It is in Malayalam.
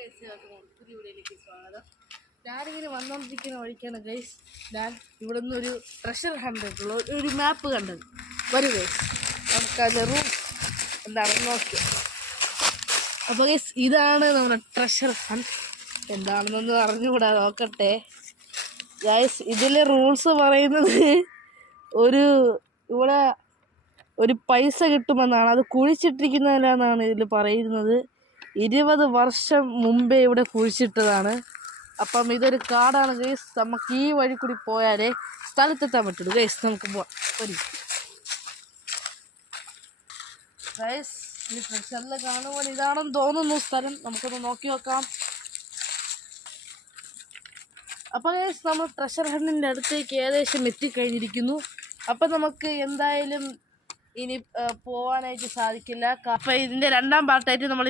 പുതിയ വീഡിയോയിലേക്ക് സ്വാഗതം. ഞാനിങ്ങനെ വന്നുകൊണ്ടിരിക്കുന്ന വഴിക്കാണ് ഗൈസ് ഞാൻ ഇവിടെ നിന്ന് ഒരു ട്രഷർ ഹണ്ടിട്ടുള്ള ഒരു മാപ്പ് കണ്ടത്. വരും ഗൈസ്, നമുക്കതിൻ്റെ റൂം എന്താണെന്ന് നോക്കിയോ. അപ്പോൾ ഗൈസ് ഇതാണ് നമ്മുടെ ട്രഷർ ഹണ്ട്. എന്താണെന്നൊന്ന് അറിഞ്ഞുകൂടാ, നോക്കട്ടെ ഗൈസ്. ഇതിലെ റൂൾസ് പറയുന്നത് ഇവിടെ ഒരു പൈസ കിട്ടുമെന്നാണ്. അത് കുഴിച്ചിട്ടിരിക്കുന്നതിനാണ് ഇതിൽ പറയുന്നത്. 20 വർഷം മുമ്പേ ഇവിടെ കുഴിച്ചിട്ടതാണ്. അപ്പം ഇതൊരു കാടാണ് ഗൈസ്. നമുക്ക് ഈ വഴി കൂടി പോയാലേ സ്ഥലത്തെത്താൻ പറ്റുള്ളൂ ഗൈസ്. നമുക്ക് പോവാം. ഗൈസ് ഈ ട്രഷറിൽ കാണുമ്പോൾ ഇതാണെന്ന് തോന്നുന്നു സ്ഥലം. നമുക്കൊന്ന് നോക്കി നോക്കാം. അപ്പോൾ ഗൈസ് നമ്മൾ ട്രഷർ ഹണ്ടിൻ്റെ അടുത്തേക്ക് ഏകദേശം എത്തിക്കഴിഞ്ഞിരിക്കുന്നു. അപ്പം നമുക്ക് എന്തായാലും ഇനി പോവാനായിട്ട് സാധിക്കില്ല. അപ്പം ഇതിൻ്റെ രണ്ടാം പാർട്ടായിട്ട് നമ്മൾ